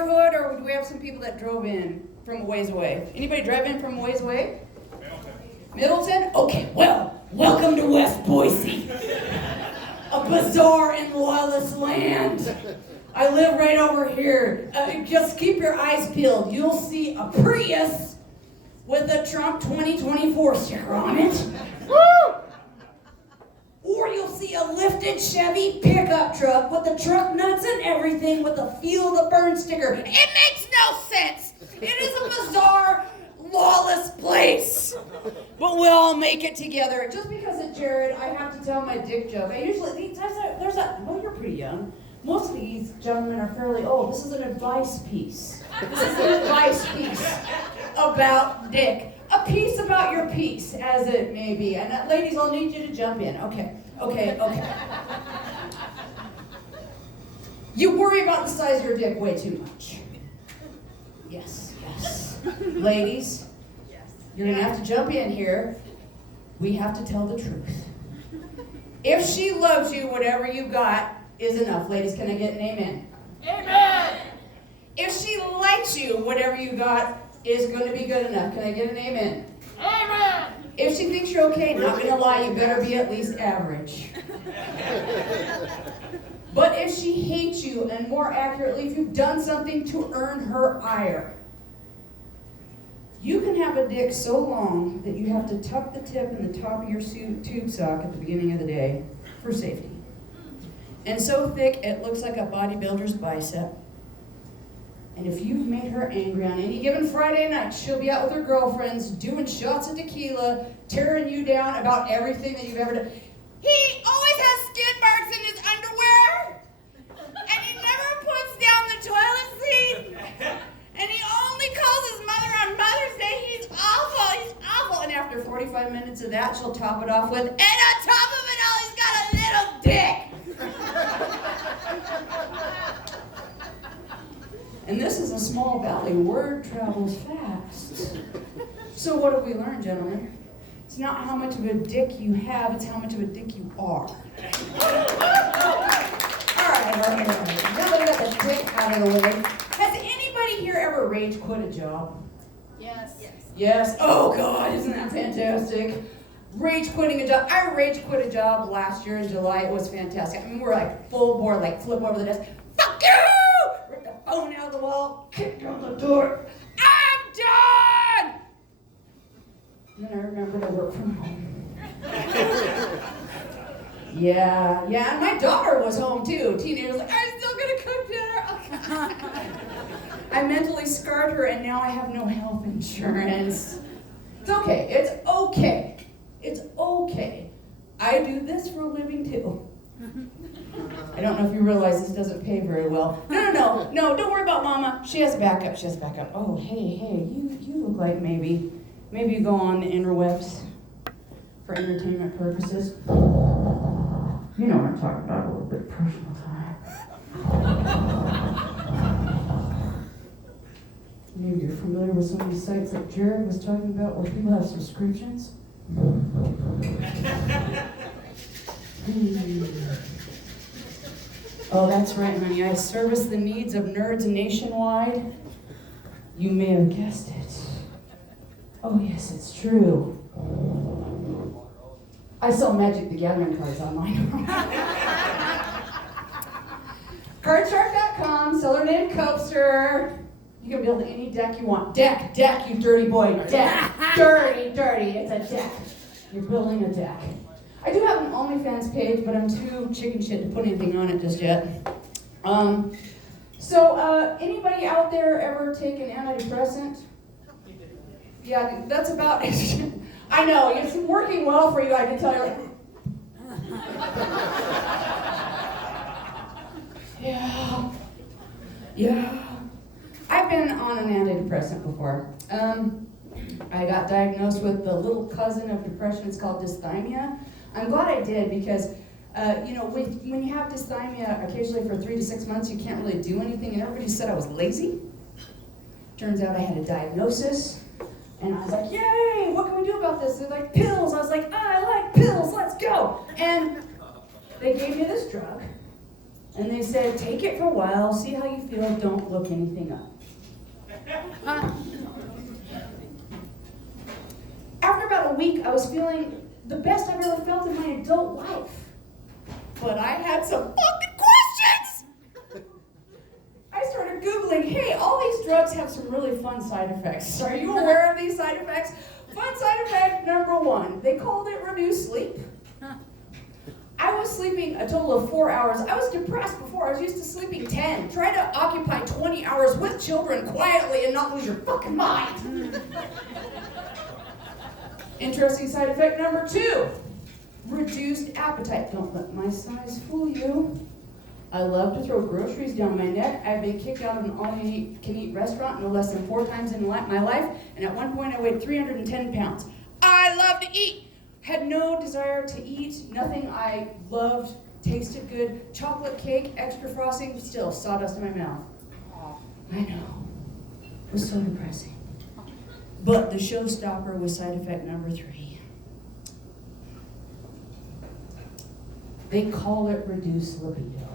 neighborhood, or do we have some people that drove in from a ways away? Anybody drive in from a ways away? Middleton? Okay, well, welcome to West Boise. A bizarre and lawless land. I live right over here. Just keep your eyes peeled. You'll see a Prius with a Trump 2024 sticker on it. Woo! Or you'll see a lifted Chevy pickup truck with the truck nuts and everything with a Feel the Burn sticker. It makes no sense. It is a bizarre, lawless place. But we'll all make it together. Just because it's Jared, I have to tell my dick joke. Well, you're pretty young. Most of these gentlemen are fairly old. This is an advice piece. This is an advice piece about dick. A piece about your piece, as it may be. And ladies, I'll need you to jump in. Okay. You worry about the size of your dick way too much. Yes. Ladies, you're going to have to jump in here. We have to tell the truth. If she loves you, whatever you got is enough. Ladies, can I get an amen? Amen. If she likes you, whatever you got is going to be good enough. Can I get an amen? Amen. If she thinks you're okay, not going to lie, you better be at least average. But if she hates you, and more accurately, if you've done something to earn her ire, you can have a dick so long that you have to tuck the tip in the top of your tube sock at the beginning of the day for safety. And so thick, it looks like a bodybuilder's bicep. And if you've made her angry on any given Friday night, she'll be out with her girlfriends, doing shots of tequila, tearing you down about everything that you've ever done. He always has skid marks in his underwear, and he never puts down the toilet seat, and he only calls his mother on Mother's Day. He's awful. And after 45 minutes of that, she'll top it off with, and on top of it all, he's got a little dick. And this is a small valley. Word travels fast. So what have we learned, gentlemen? It's not how much of a dick you have, it's how much of a dick you are. All right. Now that we got the dick out of the way, has anybody here ever rage quit a job? Yes? Oh, God, isn't that fantastic? Rage quitting a job. I rage quit a job last year in July. It was fantastic. I mean, we're like full bore, like flip over the desk. Fuck you! Rip the phone out of the wall, kick down the door. I'm done! And then I remembered I work from home. Yeah, and my daughter was home too. Teenager was like, I'm still gonna cook dinner. I mentally scarred her, and now I have no health insurance. It's okay. It's okay. I do this for a living too. I don't know if you realize this doesn't pay very well. No, don't worry about Mama. She has a backup. Oh, hey, you look like maybe you go on the interwebs for entertainment purposes. You know what I'm talking about, a little bit personal time. Maybe you're familiar with some of these sites that Jared was talking about where people have subscriptions. Oh, that's right, honey. I service the needs of nerds nationwide. You may have guessed it. Oh, yes, it's true. I sell Magic the Gathering cards online. Cardshark.com, seller name Coaster. You can build any deck you want. Deck, you dirty boy. Deck. Dirty. It's a deck. You're building a deck. I do have an OnlyFans page, but I'm too chicken shit to put anything on it just yet. So anybody out there ever take an antidepressant? Yeah, that's about it. I know, it's working well for you, I can tell you. Yeah. I've been on an antidepressant before. I got diagnosed with the little cousin of depression. It's called dysthymia. I'm glad I did because, when you have dysthymia occasionally for 3 to 6 months, you can't really do anything, and everybody said I was lazy. Turns out I had a diagnosis, and I was like, yay, what can we do about this? They're like, pills. I was like, I like pills, let's go. And they gave me this drug, And they said, take it for a while, see how you feel, don't look anything up. After about a week, I was feeling the best I've ever felt in my adult life. But I had some fucking questions! I started Googling, hey, all these drugs have some really fun side effects. Are you aware of these side effects? Fun side effect number 1, they called it reduced sleep. I was sleeping a total of 4 hours. I was depressed before. I was used to sleeping 10. Try to occupy 20 hours with children quietly and not lose your fucking mind. Interesting side effect number 2, reduced appetite. Don't let my size fool you. I love to throw groceries down my neck. I've been kicked out of an all-you-can-eat restaurant no less than 4 times in my life, and at one point I weighed 310 pounds. I love to eat. Had no desire to eat. Nothing I loved tasted good. Chocolate cake, extra frosting, still sawdust in my mouth. I know. It was so depressing. But the showstopper was side effect number 3. They call it reduced libido.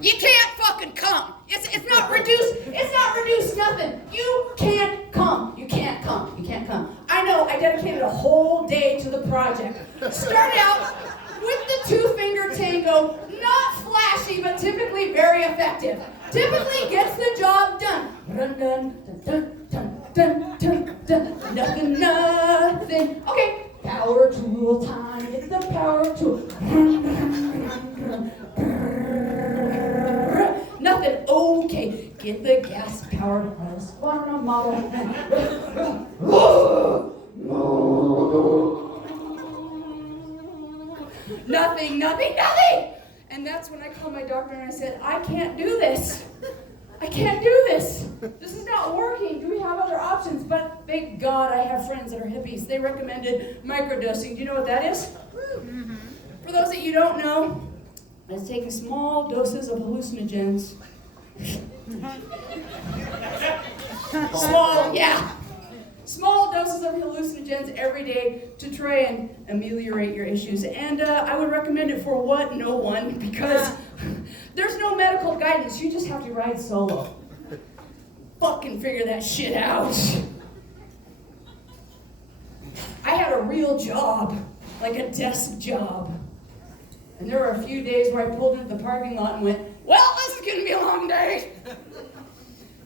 You can't fucking come. It's not reduced. It's not reduced nothing. You can't come. You can't come. You can't come. I know. I dedicated a whole day to the project. Start out with the 2-finger tango. Not flashy, but typically very effective. Typically gets the job done. Dun dun dun dun dun dun dun. Nothing, nothing. Okay. Power tool time. It's the power tool. Nothing. Okay. Get the gas powered Husqvarna model. Nothing, nothing, nothing. And that's when I called my doctor and I said, I can't do this. I can't do this. This is not working. Do we have other options? But thank God I have friends that are hippies. They recommended microdosing. Do you know what that is? Mm-hmm. For those that you don't know, it's taking small doses of hallucinogens. Small doses of hallucinogens every day to try and ameliorate your issues. And I would recommend it for what? No one, because there's no medical guidance. You just have to ride solo. Fucking figure that shit out. I had a real job, like a desk job. And there were a few days where I pulled into the parking lot and went, well, this is gonna be a long day.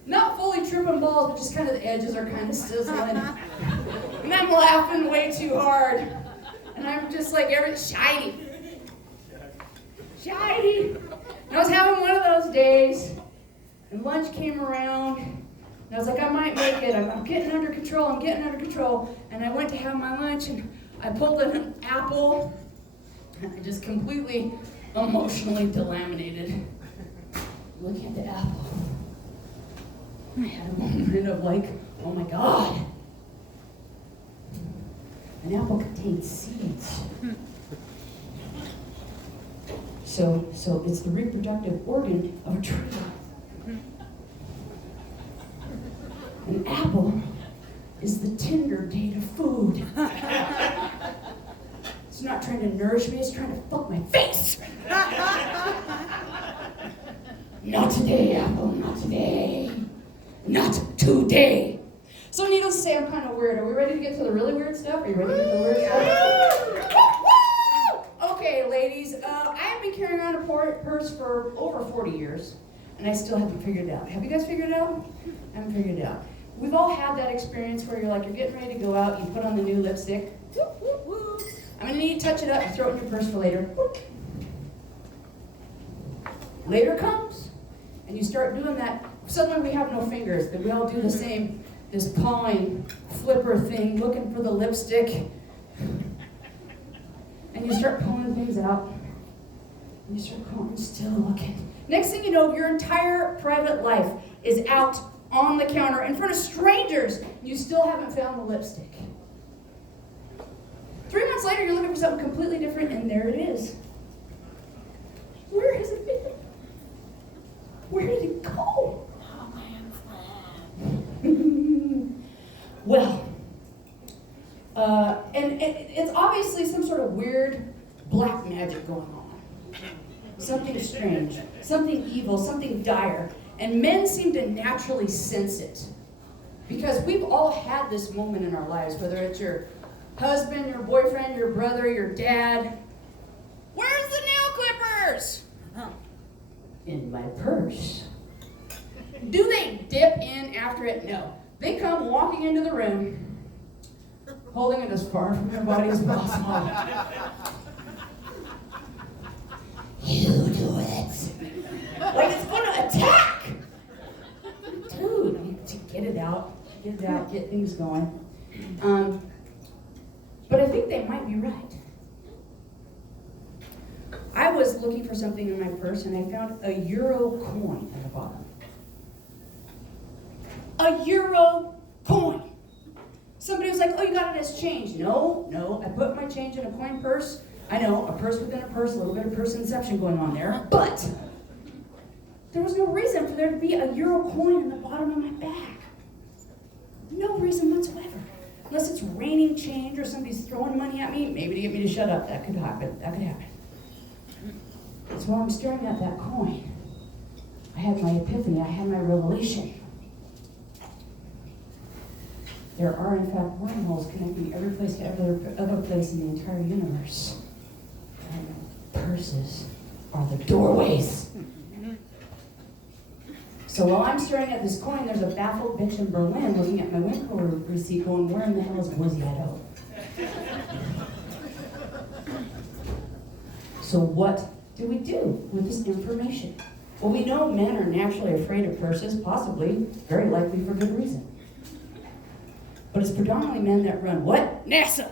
Not fully tripping balls, but just kind of the edges are kind of sizzling. And I'm laughing way too hard. And I'm just like, shiny. And I was having one of those days, and lunch came around, and I was like, I might make it. I'm getting under control. And I went to have my lunch, and I pulled an apple, and I just completely emotionally delaminated. Looking at the apple. I had a moment of like, oh my God. An apple contains seeds. So it's the reproductive organ of a tree. An apple is the Tinder date of food. It's not trying to nourish me, it's trying to fuck my face. Not today, apple, not today. Not today. So needless to say, I'm kind of weird. Are we ready to get to the really weird stuff? Are you ready to get to the weird stuff? Okay, ladies. I have been carrying around a purse for over 40 years, and I still haven't figured it out. Have you guys figured it out? I haven't figured it out. We've all had that experience where you're getting ready to go out, you put on the new lipstick. Whoop, whoop, whoop. I'm going to need to touch it up and throw it in your purse for later. Whoop. Later comes, and you start doing that. Suddenly we have no fingers, but we all do the same, this pawing flipper thing, looking for the lipstick. And you start pulling things out. And you start going, still looking. Next thing you know, your entire private life is out on the counter in front of strangers. You still haven't found the lipstick. 3 months later, you're looking for something completely different, and there it is. Where has it been? Where did it go? Well, and it's obviously some sort of weird black magic going on. Something strange, something evil, something dire. And men seem to naturally sense it. Because we've all had this moment in our lives, whether it's your husband, your boyfriend, your brother, your dad. Where's the nail clippers? In my purse. Do they dip in after it? No. They come walking into the room, holding it as far from their body as possible. You do it. Like it's going to attack. Dude, get it out, get things going. But I think they might be right. I was looking for something in my purse and I found a euro coin at the bottom. A euro coin. Somebody was like, oh, you got it as change. No, I put my change in a coin purse. I know, a purse within a purse, a little bit of purse inception going on there, but there was no reason for there to be a euro coin in the bottom of my bag. No reason whatsoever. Unless it's raining change or somebody's throwing money at me, maybe to get me to shut up. That could happen. So while I'm staring at that coin, I had my epiphany, I had my revelation. There are, in fact, wormholes connecting every place to every other place in the entire universe. And purses are the doorways. So while I'm staring at this coin, there's a baffled bitch in Berlin looking at my window receipt going, where in the hell is Boise, Idaho? So what do we do with this information? Well, we know men are naturally afraid of purses, possibly, very likely for good reason. But it's predominantly men that run what? NASA!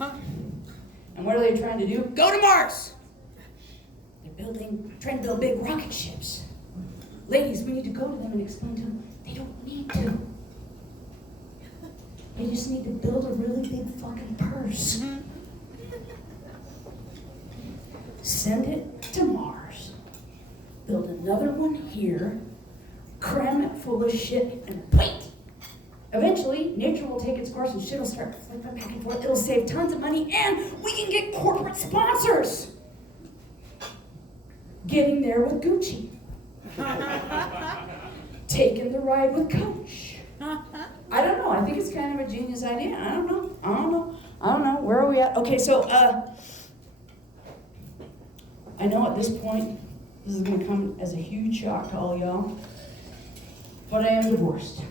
And what are they trying to do? Go to Mars! They're trying to build big rocket ships. Ladies, we need to go to them and explain to them, they don't need to. They just need to build a really big fucking purse. Send it to Mars. Build another one here. Cram it full of shit and wait. Eventually, nature will take its course and shit will start flipping back and forth. It'll save tons of money and we can get corporate sponsors. Getting there with Gucci. Taking the ride with Coach. I don't know. I think it's kind of a genius idea. I don't know. Where are we at? Okay, so I know at this point this is going to come as a huge shock to all y'all, but I am divorced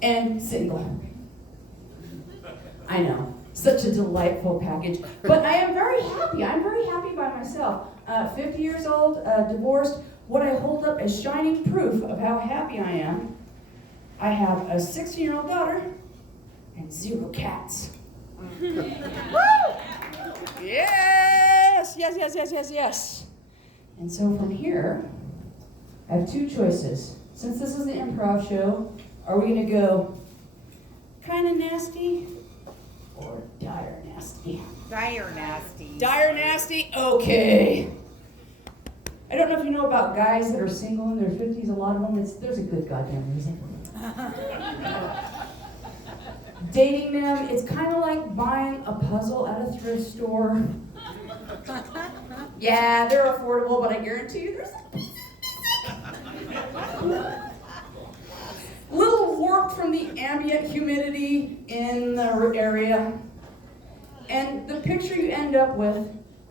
and single. I know, such a delightful package, but I am very happy. I'm very happy by myself. 50 years old, divorced. What I hold up as shining proof of how happy I am, I have a 16-year-old daughter and 0 cats. Woo! Yes. And so from here, I have 2 choices. Since this is an improv show, are we going to go kind of nasty or dire nasty? Dire nasty. Dire nasty? Okay. I don't know if you know about guys that are single in their 50s, a lot of them, there's a good goddamn reason. Dating them, it's kind of like buying a puzzle at a thrift store. Yeah, they're affordable, but I guarantee you there's a little warped from the ambient humidity in the area. And the picture you end up with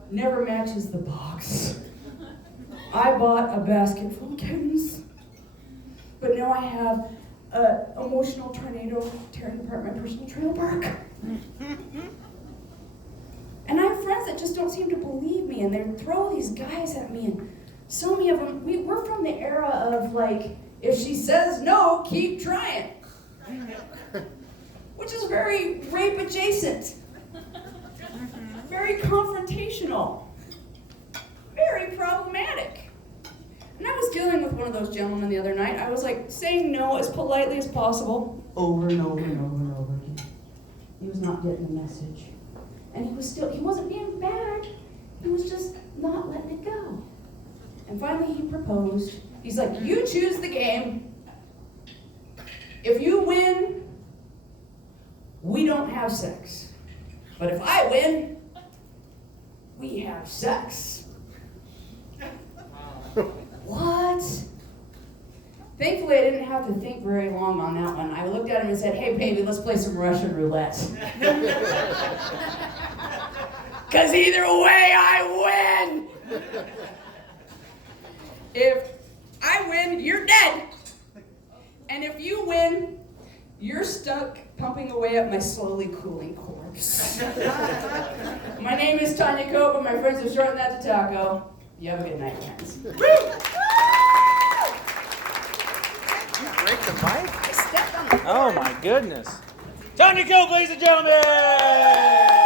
never matches the box. I bought a basket full of kittens, but now I have an emotional tornado tearing apart my personal trailer park. And I have friends that just don't seem to believe me, and they throw these guys at me, and so many of them, we're from the era of like, if she says no, keep trying. Which is very rape adjacent. Very confrontational. Very problematic. And I was dealing with one of those gentlemen the other night. I was like saying no as politely as possible, over and over and over and over again. He was not getting the message. And he wasn't being bad. He was just not letting it go. And finally he proposed. He's like, you choose the game. If you win, we don't have sex. But if I win, we have have sex. What? Thankfully, I didn't have to think very long on that one. I looked at him and said, hey, baby, let's play some Russian roulette. Because either way, I win. If I win, you're dead. And if you win, you're stuck pumping away at my slowly cooling corpse. My name is Tanya Cope, and my friends have shortened that to Taco. You have a good night, friends. Break the mic? I stepped on the Oh my goodness. Tanya Cope, ladies and gentlemen!